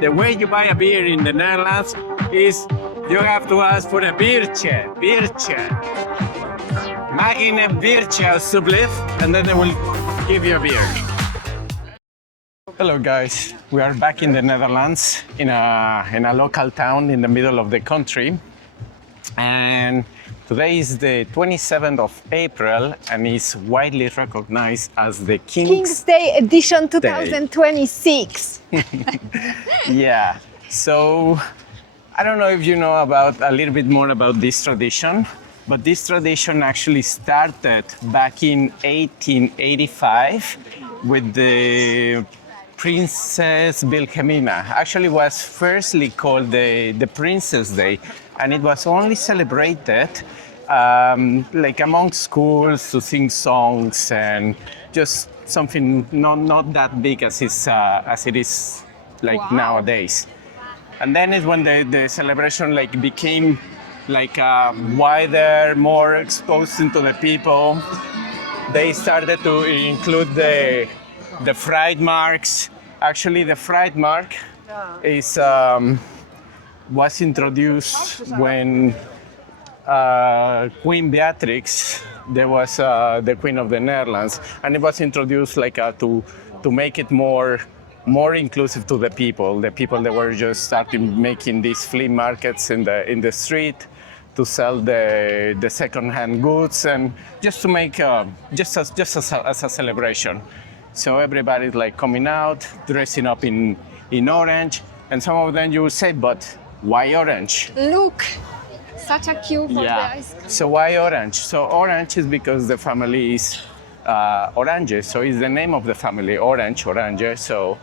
the way you buy a beer in the Netherlands is you have to ask for a biertje. Mag in een biertje alsjeblieft, and then they will give you a beer. Hello guys, we are back in the Netherlands in a local town in the middle of the country, and today is the 27th of April and is widely recognized as the King's Day edition 2026. Yeah, so I don't know if you know about a little bit more about this tradition, but this tradition actually started back in 1885 with the Princess Wilhelmina. Actually was firstly called the Princess Day, and it was only celebrated like among schools to sing songs and just something not that big as it is like nowadays. And then is when the celebration like became like wider, more exposed into the people. They started to include the Vrijmarkts. Actually, the Vrijmarkt is was introduced when Queen Beatrix, there was the Queen of the Netherlands, and it was introduced like to make it more inclusive to the people that were just starting making these flea markets in the street to sell the second-hand goods and just to make just as a celebration. So everybody's like coming out, dressing up in orange, and some of them you will say, but why orange? Look, such a cue for the ice cream. So why orange? So orange is because the family is Orange, so it's the name of the family, Orange. So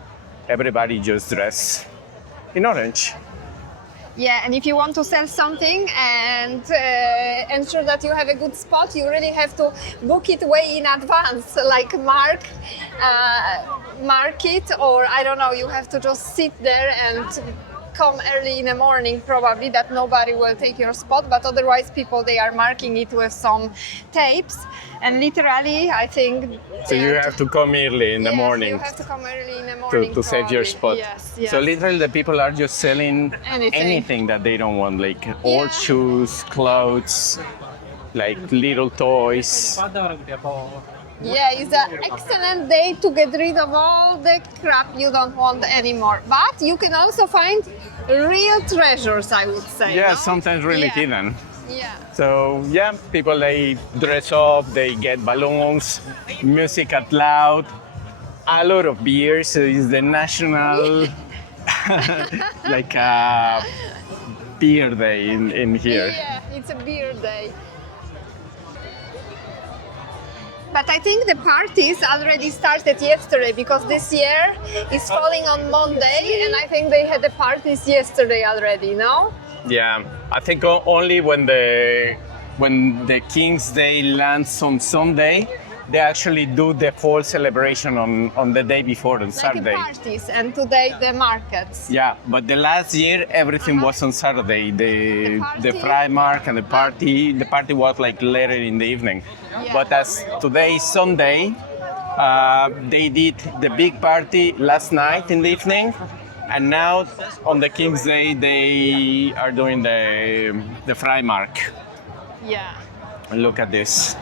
everybody just dress in orange. Yeah, and if you want to sell something and ensure that you have a good spot, you really have to book it way in advance, like mark it, or I don't know, you have to just sit there and come early in the morning probably, that nobody will take your spot, but otherwise people, they are marking it with some tapes, and literally I think... So you have to come early in the morning. You have to come early in the morning to save your spot. Yes. So literally the people are just selling anything that they don't want, like old shoes, clothes, like little toys. Yeah, it's an excellent day to get rid of all the crap you don't want anymore. But you can also find real treasures, I would say. Yeah, no? Sometimes really hidden. Yeah. So yeah, people, they dress up, they get balloons, music at loud, a lot of beers. So it's the national like beer day in here. Yeah, it's a beer day. But I think the parties already started yesterday because this year is falling on Monday, and I think they had the parties yesterday already, no? Yeah, I think only when the King's Day lands on Sunday, they actually do the full celebration on the day before, on Saturday. Like the parties, and today the markets. Yeah, but the last year everything was on Saturday. The Vrijmarkt and the party was like later in the evening. Yeah. But as today is Sunday, they did the big party last night in the evening, and now on the King's Day they are doing the Vrijmarkt. Yeah. And look at this.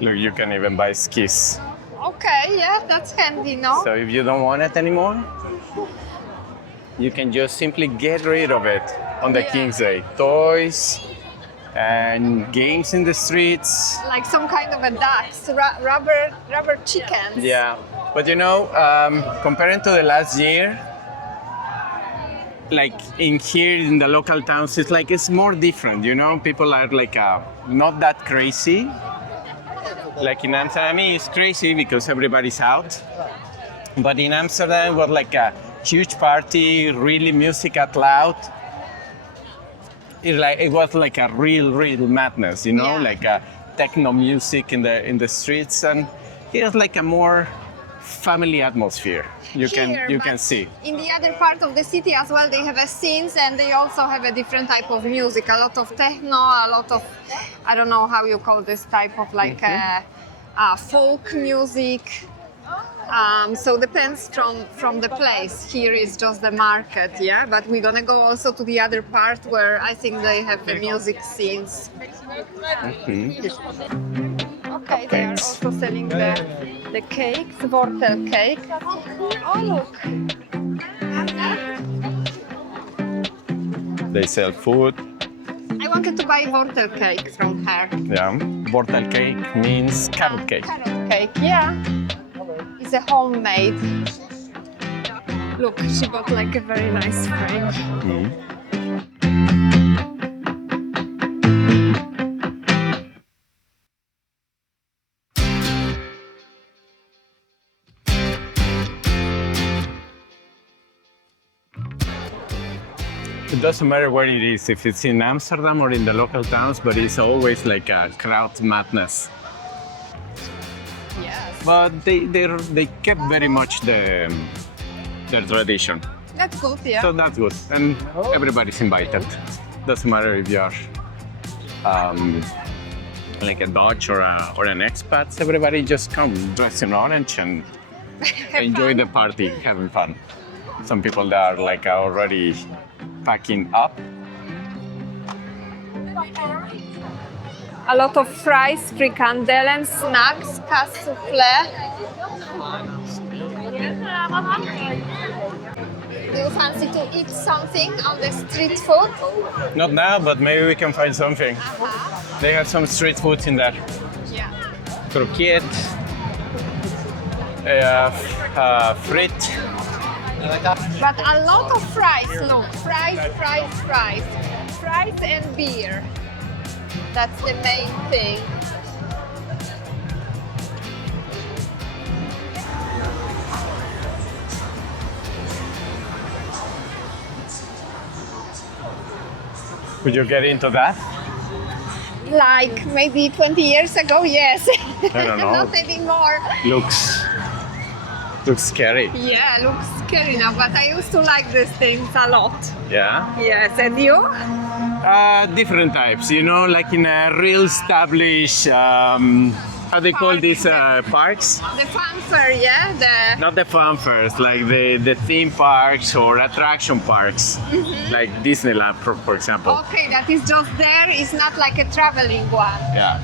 Look, you can even buy skis. Okay, yeah, that's handy, no? So if you don't want it anymore, you can just simply get rid of it on the King's Day. Toys and games in the streets. Like some kind of a ducks, rubber chickens. Yeah, but you know, comparing to the last year, like in here in the local towns, it's more different, you know? People are like not that crazy. Like in Amsterdam, it's crazy because everybody's out. But in Amsterdam, it was like a huge party, really music out loud. It was like a real madness, you know, like a techno music in the streets, and it was like a more family atmosphere. You can see. In the other part of the city as well, they have a scenes, and they also have a different type of music. A lot of techno, a lot of, I don't know how you call this type of like folk music. So depends from the place. Here is just the market, yeah. But we're gonna go also to the other part where I think they have the music scenes. Okay, they are also selling the cakes, wortel cake. Oh look! They sell food. I wanted to buy wortel cake from her. Yeah. Wortel cake means carrot cake. Carrot cake, yeah. It's a homemade. Look, she got like a very nice frame. It doesn't matter where it is, if it's in Amsterdam or in the local towns, but it's always like a crowd madness. Yes. But they kept very much their tradition. That's good, yeah. So that's good. And everybody's invited. Doesn't matter if you're like a Dutch or an expat, everybody just come dressed in orange and enjoy the party, having fun. Some people that are like already packing up. A lot of fries, frikandellen, snacks, cassoufflé. Do you fancy to eat something on the street food? Not now, but maybe we can find something. They have some street foods in there. Yeah. Croquette, frit. But a lot of fries, look. Fries, fries, fries. Fries and beer. That's the main thing. Could you get into that? Like maybe 20 years ago, yes. I don't know. Not anymore. Looks scary. Yeah, looks scary now, but I used to like these things a lot. Yeah? Yes, and you? Different types, you know, like in a real established, how they call these parks? The fanfare, yeah? Not the fanfares, like the theme parks or attraction parks, like Disneyland, for example. Okay, that is just there. It's not like a traveling one. Yeah.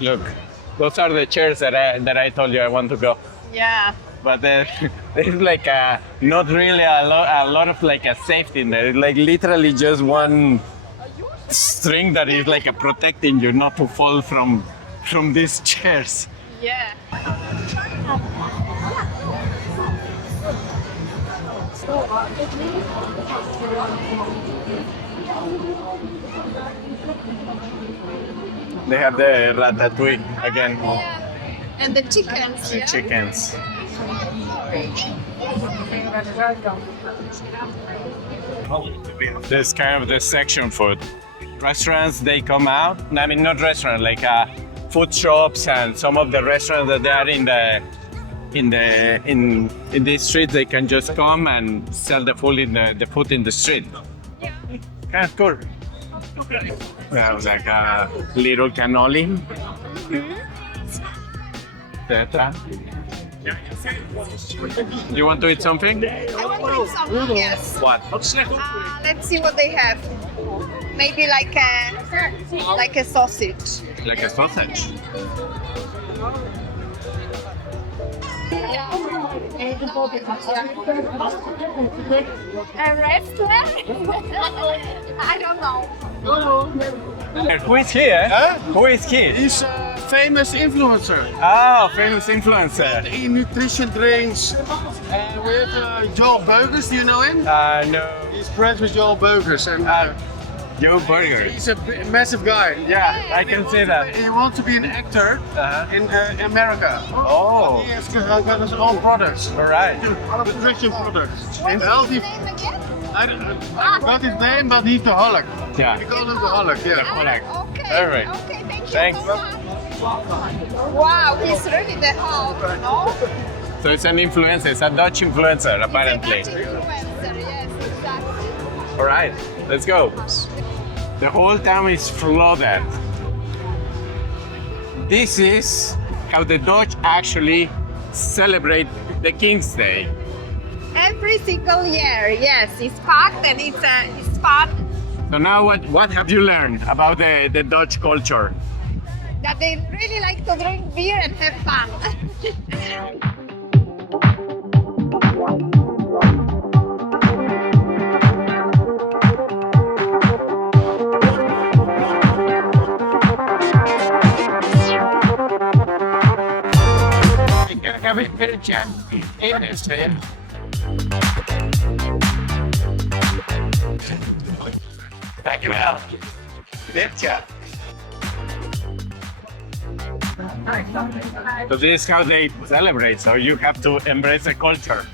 Look, those are the chairs that I told you I want to go. Yeah. But there's like not really a lot of like a safety in there. It's like literally just one string that is like a protecting you not to fall from these chairs. Yeah. They have the ratatouille again. Yeah. And the chickens. And chickens. This kind of the section food. Restaurants, they come out. I mean, not restaurants, like food shops, and some of the restaurants that are in the street, they can just come and sell the food in the street. Yeah. Kind of cool. We have like a little cannoli. Tetra. You want to eat something? I want to eat something, yes. What? Let's see what they have. Maybe like a sausage. Like a sausage. A wrestler? I don't know. Who is he? Huh? Who is he? He's a famous influencer. Oh, famous influencer. In nutrition drinks. And we have Joel Burgers, do you know him? No. He's friends with Joel Burgers. And Joe Burger. he's a massive guy. Yeah, I can see that. He wants to be an actor in America. Oh, He has got his own products. all right. Nutrition products. What's And his healthy. name again? I forgot his name, but he's the Hulk. Yeah. We call him the Hulk, yeah. Hulk. Okay. All right. Okay, thank you Thanks. so much. Wow, he's really the Hulk, no? So it's an influencer, it's a Dutch influencer, apparently. It's a Dutch influencer, yes, exactly. All right, let's go. The whole town is flooded. this is how the Dutch actually celebrate the King's Day. Every single year, yes, it's packed and it's fun. So now what have you learned about the Dutch culture? That they really like to drink beer and have fun. Have a bit of jam in this, man. Thank you, Al. Good job. So this is how they celebrate, so you have to embrace the culture.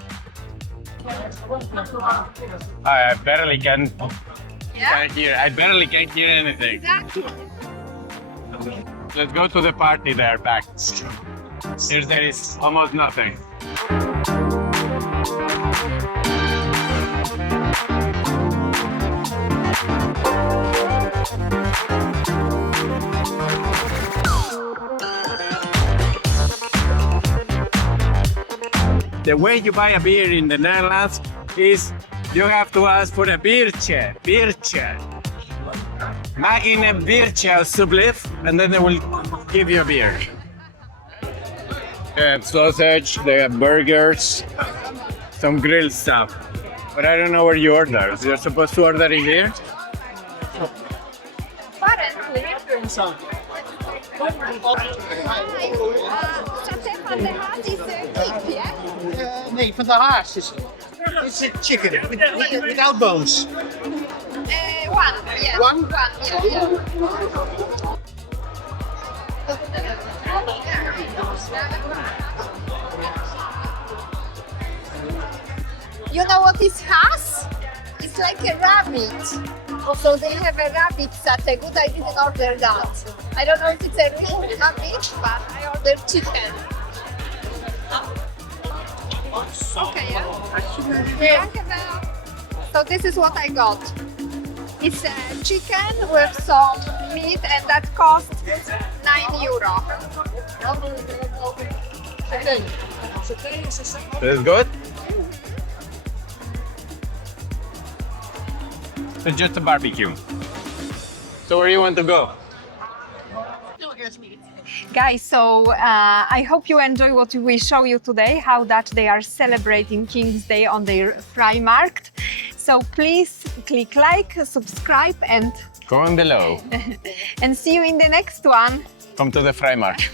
I barely can hear. I barely can hear anything. Exactly. Let's go to the party there back. There is almost nothing. The way you buy a beer in the Netherlands is you have to ask for a biertje. Mag in een biertje alsjeblieft, and then they will give you a beer. They have sausage, they have burgers, some grilled stuff. But I don't know where you order. You're supposed to order in here? Saté van de haas is kip, yeah? Nee, van de haas. It's a chicken without bones. One, yeah. One? Yeah. You know what is haas? It's like a rabbit. So they have a rabbit satay. Good, I didn't order that. I don't know if it's a real rabbit, but I ordered chicken. Okay, yeah. So this is what I got. It's a chicken with some meat, and that costs €9. That's good? It's just a barbecue. So where do you want to go? Guys, so I hope you enjoy what we show you today, how that they are celebrating King's Day on their Vrijmarkt. So please click like, subscribe, and Comment below. and see you in the next one. Come to the Vrijmarkt.